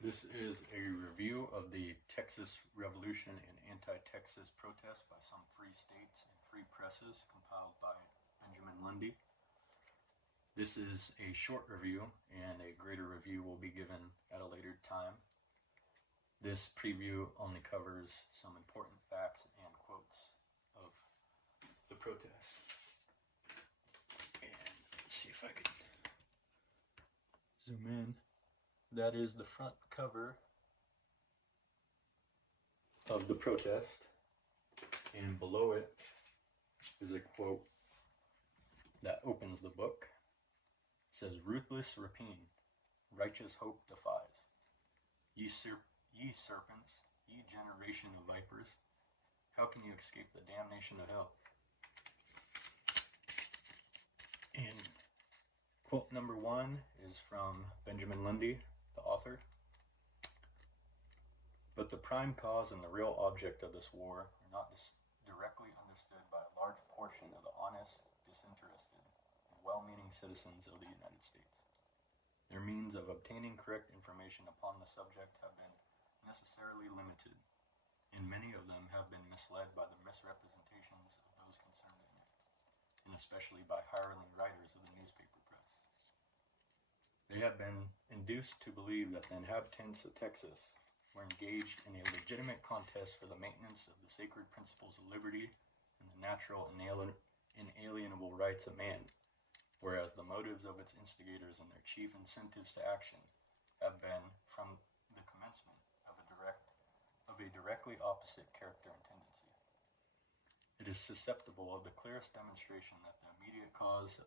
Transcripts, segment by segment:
This is a review of the Texas Revolution and anti-Texas protests by some free states and free presses, compiled by Benjamin Lundy. This is a short review, and a greater review will be given at a later time. This preview only covers some important facts and quotes of the protest. And let's see if I can zoom in. That is the front cover of the protest, and below it is a quote that opens the book. It says, "Ruthless rapine, righteous hope defies. Ye serpents, ye generation of vipers, how can you escape the damnation of hell?" And quote number one is from Benjamin Lundy, the author. "But the prime cause and the real object of this war are not directly understood by a large portion of the honest, disinterested, and well-meaning citizens of the United States. Their means of obtaining correct information upon the subject have been necessarily limited, and many of them have been misled by the misrepresentations of those concerned in it, and especially by hireling writers of the newspaper press. They have been induced to believe that the inhabitants of Texas were engaged in a legitimate contest for the maintenance of the sacred principles of liberty and the natural inalienable rights of man, whereas the motives of its instigators and their chief incentives to action have been, from the commencement, of a directly opposite character and tendency. It is susceptible of the clearest demonstration that the immediate cause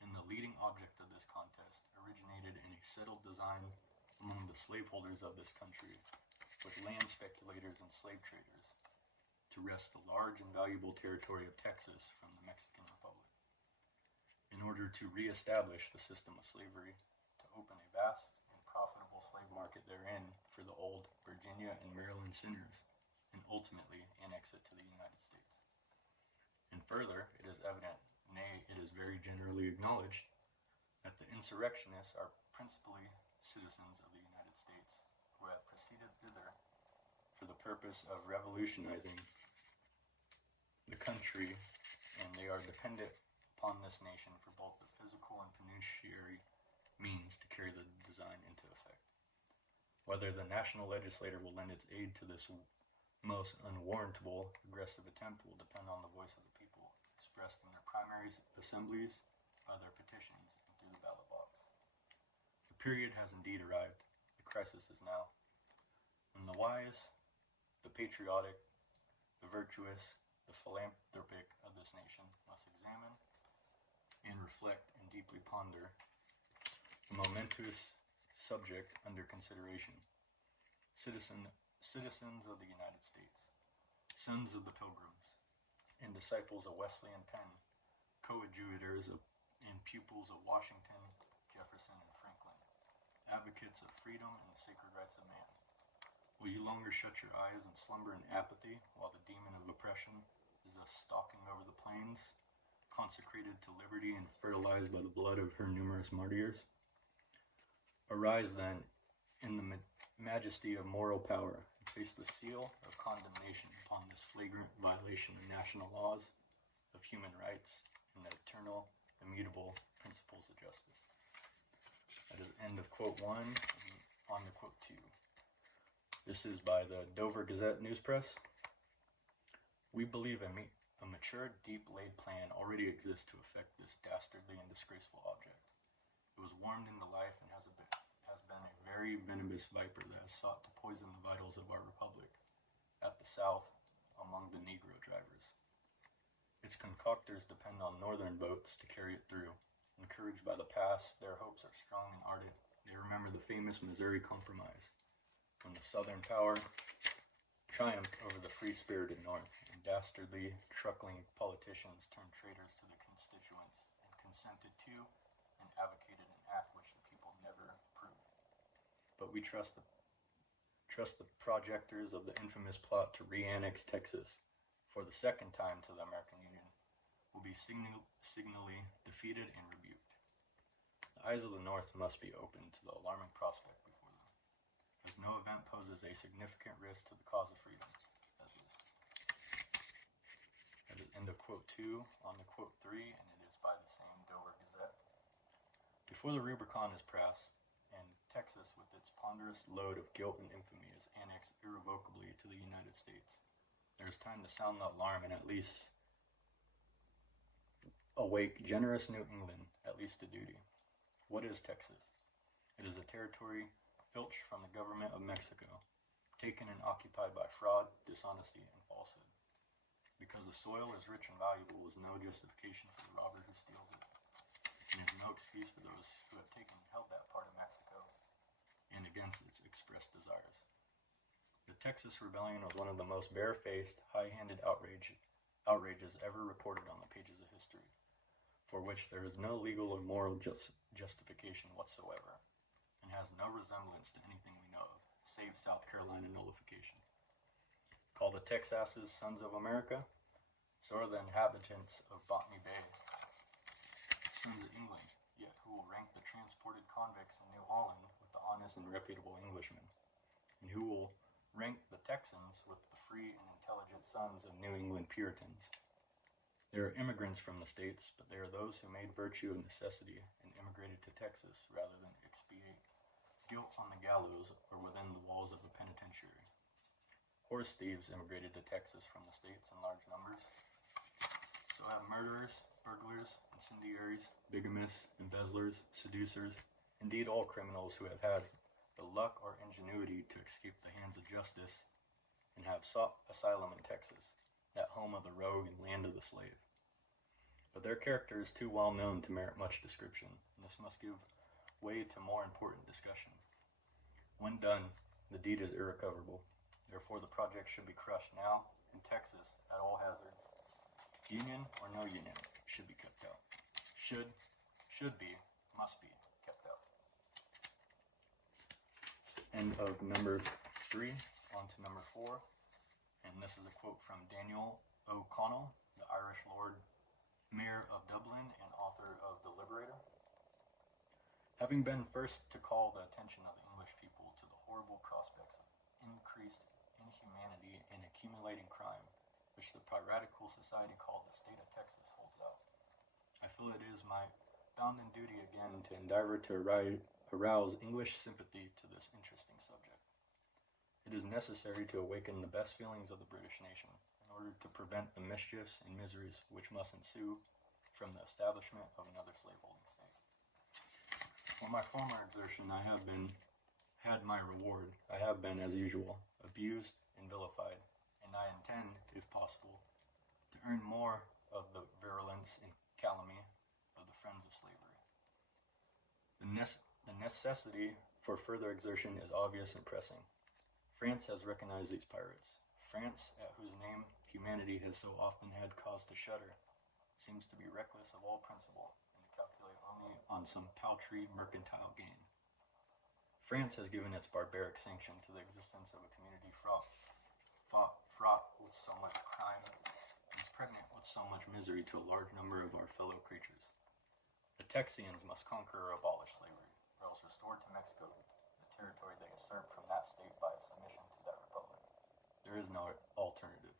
and the leading object of this contest originated in a settled design among the slaveholders of this country, with land speculators and slave traders, to wrest the large and valuable territory of Texas from the Mexican Republic, in order to re-establish the system of slavery, to open a vast and profitable slave market therein for the old Virginia and Maryland sinners, and ultimately annex it to the United States. And further, it is evident, nay, it is very generally acknowledged, that the insurrectionists are principally citizens of the United States who have proceeded thither for the purpose of revolutionizing the country, and they are dependent upon this nation for both the physical and pecuniary means to carry the design into effect. Whether the national legislature will lend its aid to this most unwarrantable aggressive attempt will depend on the voice of the people, expressed in their primary assemblies, by their petitions, and through the ballot box. The period has indeed arrived. The crisis is now. And the wise, the patriotic, the virtuous, the philanthropic of this nation must examine and reflect and deeply ponder the momentous subject under consideration. Citizens of the United States, sons of the Pilgrims, and disciples of Wesley and Penn, coadjutors and pupils of Washington, Jefferson, and Franklin, advocates of freedom and the sacred rights of man. Will you longer shut your eyes and slumber in apathy while the demon of oppression is thus stalking over the plains, consecrated to liberty and fertilized by the blood of her numerous martyrs? Arise then in the majesty of moral power and place the seal of condemnation upon this flagrant violation of national laws, of human rights, and the eternal, immutable principles of justice." That is the end of quote one, and on to quote two. This is by the Dover Gazette News Press. "We believe a mature, deep-laid plan already exists to effect this dastardly and disgraceful object. It was warmed into life and has been a very venomous viper that has sought to poison the vitals of our republic, at the South, among the Negro drivers. Its concoctors depend on northern votes to carry it through. Encouraged by the past, their hopes are strong and ardent. They remember the famous Missouri Compromise, when the Southern power triumphed over the free-spirited North, and dastardly, truckling politicians turned traitors to the constituents and consented to and advocated an act which the people never approved. But we trust the projectors of the infamous plot to re-annex Texas for the second time to the American Union will be signally defeated and rebuked. The eyes of the North must be opened to the alarming prospect before them. As no event poses a significant risk to the cause of freedom. That is end of quote 2 on the quote 3, and it is by the same Dover Gazette. Before the Rubicon is passed, and Texas, with its ponderous load of guilt and infamy, is annexed irrevocably to the United States, there is time to sound the alarm and at least awake generous New England, at least to duty. What is Texas? It is a territory filched from the government of Mexico, taken and occupied by fraud, dishonesty, and falsehood. Because the soil is rich and valuable is no justification for the robber who steals it, and is no excuse for those who have taken and held that part of Mexico and against its expressed desires. The Texas Rebellion was one of the most barefaced, high-handed outrages ever reported on the pages of history, for which there is no legal or moral justification whatsoever, and has no resemblance to anything we know of, save South Carolina nullification. Called the Texases Sons of America, so are the inhabitants of Botany Bay Sons of England, yet who will rank the transported convicts in New Holland with the honest and reputable Englishmen, and who will rank the Texans with the free and intelligent sons of New England Puritans. They are immigrants from the States, but they are those who made virtue of necessity and immigrated to Texas rather than expiate guilt on the gallows or within the walls of a penitentiary. Horse thieves immigrated to Texas from the States in large numbers. So have murderers, burglars, incendiaries, bigamists, embezzlers, seducers, indeed all criminals who have had the luck or ingenuity to escape the hands of justice and have sought asylum in Texas, that home of the rogue and land of the slave. But their character is too well known to merit much description, and this must give way to more important discussion. When done, the deed is irrecoverable. Therefore, the project should be crushed now in Texas at all hazards. Union or no union should be kept out. Should be, must be kept out. End of number 3, on to number 4. And this is a quote from Daniel O'Connell, the Irish Lord Mayor of Dublin and author of The Liberator. Having been first to call the attention of the English people to the horrible prospects of increased inhumanity and accumulating crime, which the piratical society called the state of Texas holds out, I feel it is my bounden duty again to endeavor to arouse English sympathy to this interesting subject. It is necessary to awaken the best feelings of the British nation in order to prevent the mischiefs and miseries which must ensue from the establishment of another slaveholding state. For my former exertion I have had my reward. I have been, as usual, abused and vilified, and I intend, if possible, to earn more of the virulence and calumny of the friends of slavery. The necessity for further exertion is obvious and pressing. France has recognized these pirates. France, at whose name humanity has so often had cause to shudder, seems to be reckless of all principle and to calculate only on some paltry mercantile gain. France has given its barbaric sanction to the existence of a community fraught with so much crime and pregnant with so much misery to a large number of our fellow creatures. The Texians must conquer or abolish slavery, or else restore to Mexico the territory they usurped from that state by a submission to that republic. There is no alternative.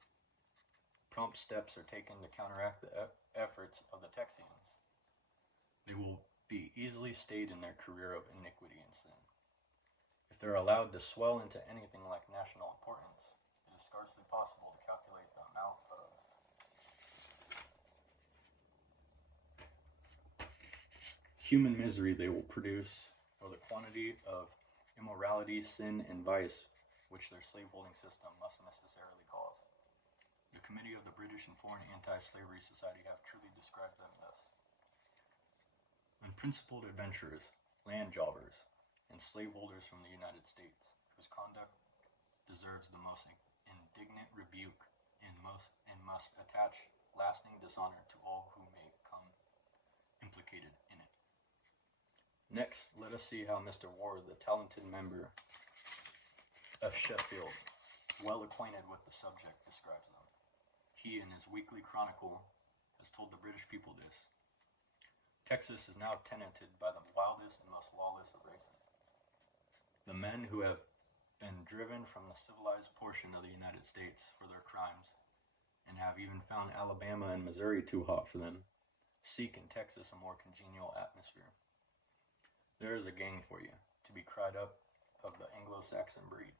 Prompt steps are taken to counteract the efforts of the Texians. They will be easily stayed in their career of iniquity and sin. If they're allowed to swell into anything like national importance, it is scarcely possible to calculate the amount of human misery they will produce, or the quantity of immorality, sin, and vice which their slaveholding system must necessarily cause. The Committee of the British and Foreign Anti-Slavery Society have truly described them thus: unprincipled adventurers, land jobbers, and slaveholders from the United States, whose conduct deserves the most indignant rebuke and must attach lasting dishonor to all who may come implicated in it. Next, let us see how Mr. Ward, the talented member of Sheffield, well acquainted with the subject, describes them. He, in his weekly chronicle, has told the British people this: Texas is now tenanted by the wildest and most lawless of races. The men who have been driven from the civilized portion of the United States for their crimes, and have even found Alabama and Missouri too hot for them, seek in Texas a more congenial atmosphere. There is a gang for you, to be cried up of the Anglo-Saxon breed.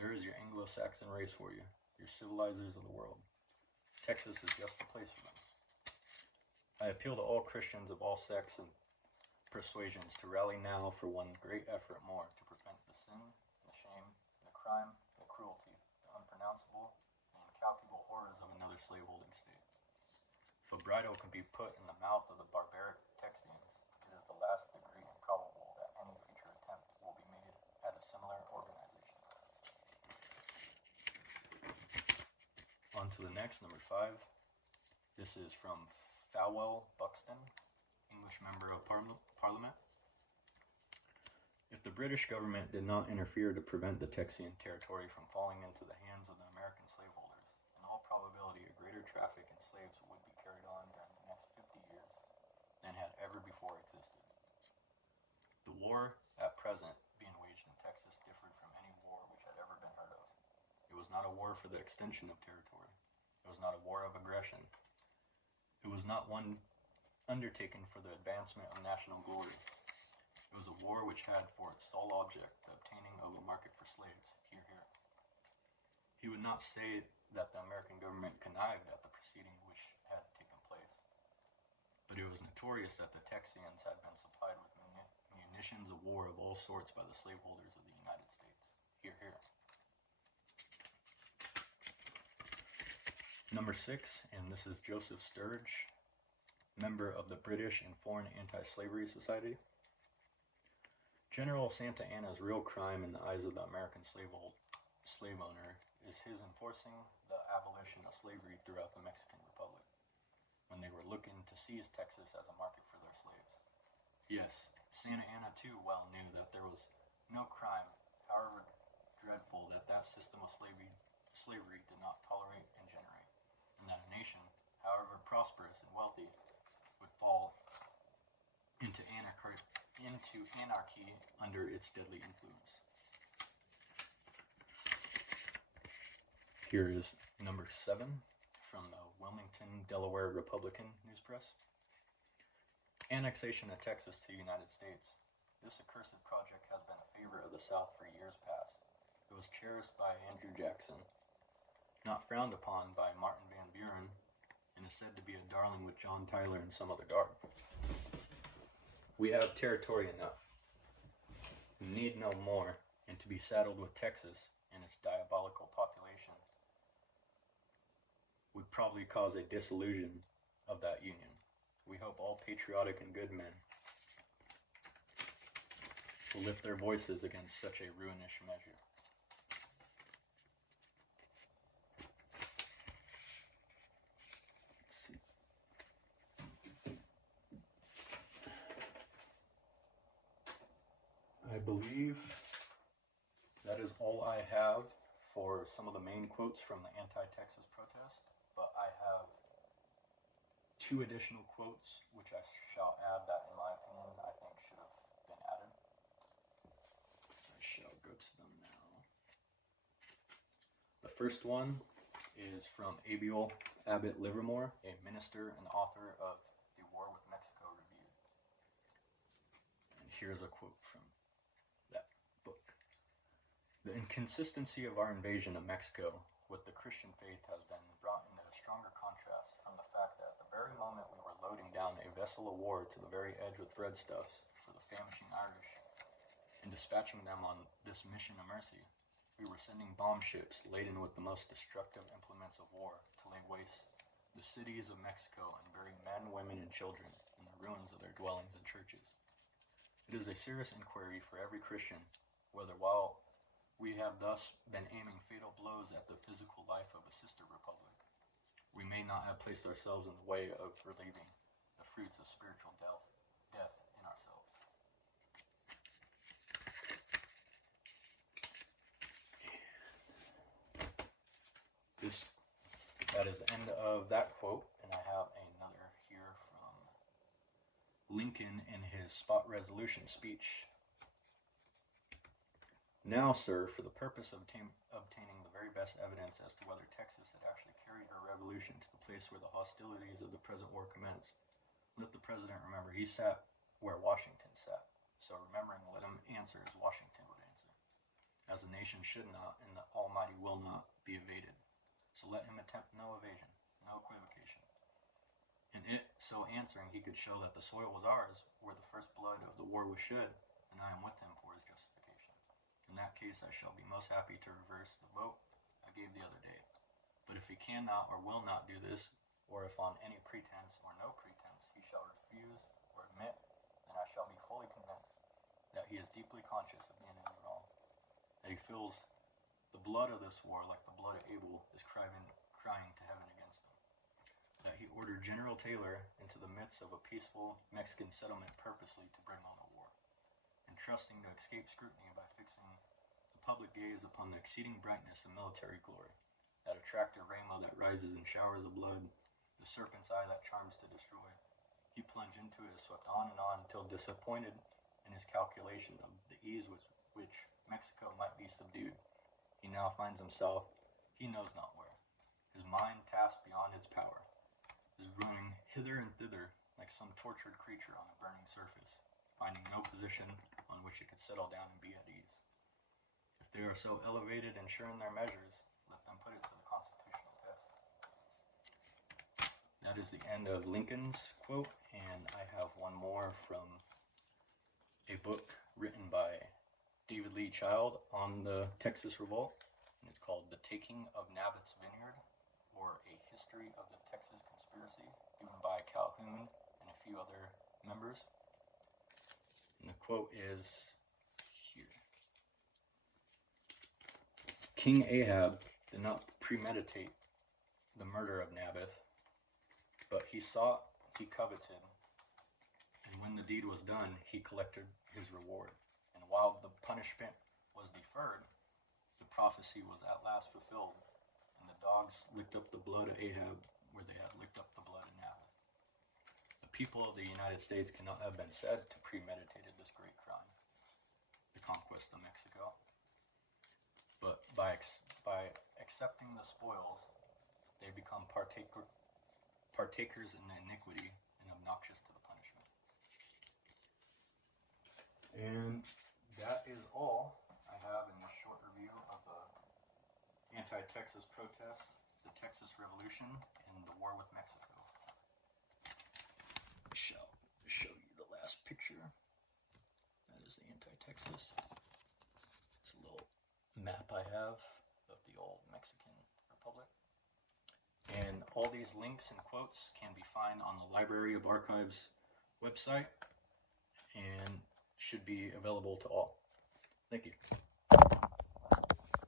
There is your Anglo-Saxon race for you, your civilizers of the world. Texas is just the place for them. I appeal to all Christians of all sects and persuasions to rally now for one great effort more to prevent the sin, the shame, the crime, the cruelty, the unpronounceable, the incalculable horrors of another slaveholding state. If a bridle can be put in the mouth of the barbaric Texians, it is the last degree improbable that any future attempt will be made at a similar organization. On to the next, number 5. This is from Falwell Buxton, English Member of Parliament. If the British government did not interfere to prevent the Texian territory from falling into the hands of the American slaveholders, in all probability a greater traffic in slaves would be carried on during the next 50 years than had ever before existed. The war at present being waged in Texas differed from any war which had ever been heard of. It was not a war for the extension of territory. It was not a war of aggression. It was not one undertaken for the advancement of national glory. It was a war which had for its sole object the obtaining of a market for slaves. Hear, hear. He would not say that the American government connived at the proceeding which had taken place, but it was notorious that the Texians had been supplied with munitions of war of all sorts by the slaveholders of the United States. Hear, hear. Number 6, and this is Joseph Sturge, member of the British and Foreign Anti-Slavery Society. General Santa Anna's real crime in the eyes of the American slave owner is his enforcing the abolition of slavery throughout the Mexican Republic, when they were looking to seize Texas as a market for their slaves. Yes, Santa Anna too well knew that there was no crime, however dreadful, that system of slavery did not tolerate and generate, and that a nation, however prosperous and wealthy, would fall into anarchy under its deadly influence. Here is number 7 from the Wilmington, Delaware Republican News Press. Annexation of Texas to the United States. This accursed project has been a favorite of the South for years past. It was cherished by Andrew Jackson, not frowned upon by Martin Van Buren, and is said to be a darling with John Tyler and some other garb. We have territory enough. We need no more, and to be saddled with Texas and its diabolical population would probably cause a dissolution of that union. We hope all patriotic and good men will lift their voices against such a ruinous measure. I believe that is all I have for some of the main quotes from the anti-Texas protest, but I have 2 additional quotes which I shall add that, in my opinion, I think should have been added. I shall go to them now. The first one is from Abbot Livermore, a minister and author of The War with Mexico Reviewed. And here's a quote from that book. The inconsistency of our invasion of Mexico with the Christian faith has been brought into a stronger contrast from the fact that at the very moment we were loading down a vessel of war to the very edge with breadstuffs for the famishing Irish, and dispatching them on this mission of mercy, we were sending bomb ships laden with the most destructive implements of war to lay waste the cities of Mexico and bury men, women, and children in the ruins of their dwellings and churches. It is a serious inquiry for every Christian whether, while we have thus been aiming fatal blows at the physical life of a sister republic, we may not have placed ourselves in the way of relieving the fruits of spiritual death in ourselves. That is the end of that quote, and I have another here from Lincoln in his spot resolution speech. Now, sir, for the purpose of obtaining the very best evidence as to whether Texas had actually carried her revolution to the place where the hostilities of the present war commenced, let the President remember he sat where Washington sat. So remembering, let him answer as Washington would answer, as the nation should not, and the Almighty will not, be evaded. So let him attempt no evasion, no equivocation. In it, so answering, he could show that the soil was ours, where the first blood of the war was shed, and I am with him for his justification. In that case, I shall be most happy to reverse the vote I gave the other day. But if he cannot or will not do this, or if on any pretense or no pretense he shall refuse or admit, then I shall be fully convinced that he is deeply conscious of being in the wrong, that he feels the blood of this war, like the blood of Abel, is crying to heaven against him, that he ordered General Taylor into the midst of a peaceful Mexican settlement purposely to bring on a war, and trusting to escape scrutiny by fixing the public gaze upon the exceeding brightness of military glory, that attractive rainbow that rises in showers of blood, the serpent's eye that charms to destroy. He plunged into it and swept on until, disappointed in his calculation of the ease with which Mexico might be subdued, he now finds himself, he knows not where. His mind, tasked beyond its power, is running hither and thither like some tortured creature on a burning surface, finding no position on which it could settle down and be at ease. If they are so elevated and sure in their measures, let them put it to the constitutional test. That is the end of Lincoln's quote, and I have one more from a book written by David Lee Child on the Texas Revolt, and it's called The Taking of Naboth's Vineyard, or A History of the Texas Conspiracy, given by Calhoun and a few other members. And the quote is here. King Ahab did not premeditate the murder of Naboth, but he sought, he coveted, and when the deed was done, he collected his reward. And while the punishment was deferred, the prophecy was at last fulfilled, and the dogs licked up the blood of Ahab where they had licked up the blood of Naboth. The people of the United States cannot have been said to premeditated this great crime, the conquest of Mexico. But by accepting the spoils, they become partakers in the iniquity and obnoxious to the punishment. And that is all I have in this short review of the anti-Texas protests, the Texas Revolution, and the war with Mexico. I shall show you the last picture. That is the anti-Texas. It's a little map I have of the old Mexican Republic. And all these links and quotes can be found on the Library of Archives website and should be available to all. Thank you.